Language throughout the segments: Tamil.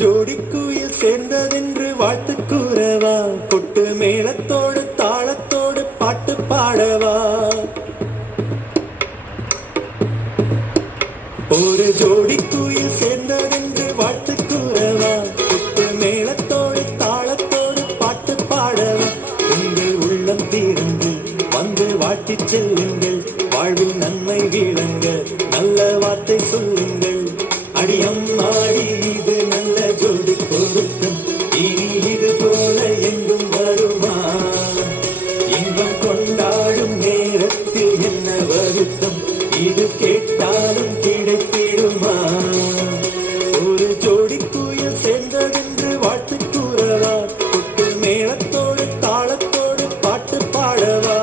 ஜோடி குயில் சேர்ந்ததென்று வாழ்த்து கூறவா, கொட்டு மேளத்தோடு தாளத்தோடு பாட்டு பாடவா. ஒரு ஜோடி குயில் சேர்ந்ததென்று வாழ்த்து கூறவா, கொட்டு மேளத்தோடு தாளத்தோடு பாட்டு பாடவா. உங்கள் உள்ளம் தீர்ந்து வந்து வாழ்த்தி செல்லுங்கள், வாழ்வில் நன்மை விளங்க நல்ல வார்த்தை சொல்லுங்கள். அடியம்மாடி இது நல்ல ஜோடி பொருத்தம், இனி இது போல எங்கும் வருமா? இன்பம் கொண்டாடும் நேரத்தில் என்ன வருத்தம், இது கேட்டாலும் கிடைத்திடுமா? ஒரு ஜோடி குயில் சேர்ந்ததென்று வாழ்த்து கூறவா, கொட்டு மேளத்தோடு தாளத்தோடு பாட்டு பாடவா.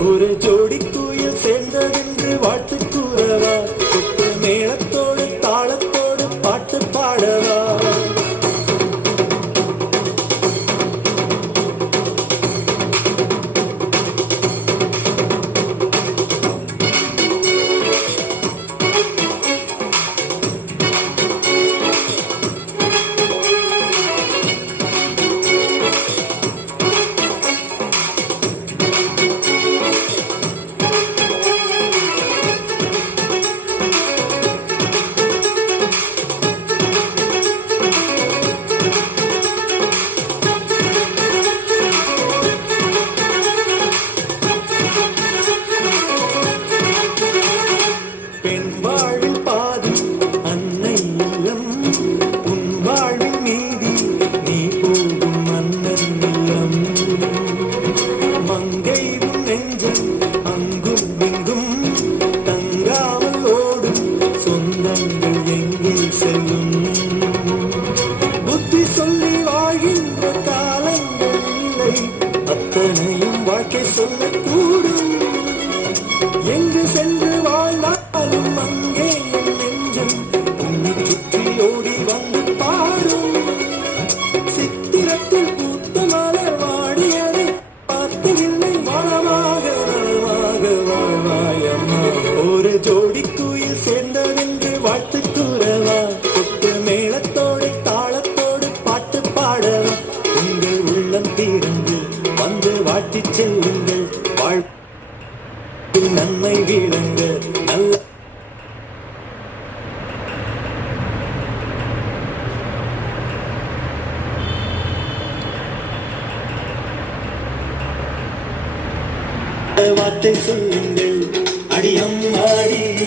ஒரு ஜோடி குயில் சேர்ந்ததென்று வாழ்த்து கூறவா, கொட்டு மேளத்தோடு தாளத்தோடு பாட்டு பாடவா. புத்தி சொல்லி வாழ்கின்ற காலங்கள் இல்லை, அத்தனையும் வாழ்க்கை சொல்லக்கூடும். எங்கு சென்று வாழ்ந்தாலும் அங்கே என் நெஞ்சம் உன்னை சுற்றி ஓடி வந்து பாடும். சித்திரத்தில் பூத்த மலர் வாடியதை பார்த்ததில்லை, வளமாக வளமாக வாழ்வாயம்மா. ஒரு ஜோடி குயில் சேர்ந்ததென்று வாழ்த்து கூறவா, கொட்டு மேளத்தோடு தாளத்தோடு பாட்டு பாடவா. உங்கள் உள்ளம் தீர்ந்து வந்து வாழ்த்தி செல்லுங்கள், வாழ்வில் நன்மை விளங்க நல்ல வார்த்தை சொல்லுங்கள். அடியம்மாடி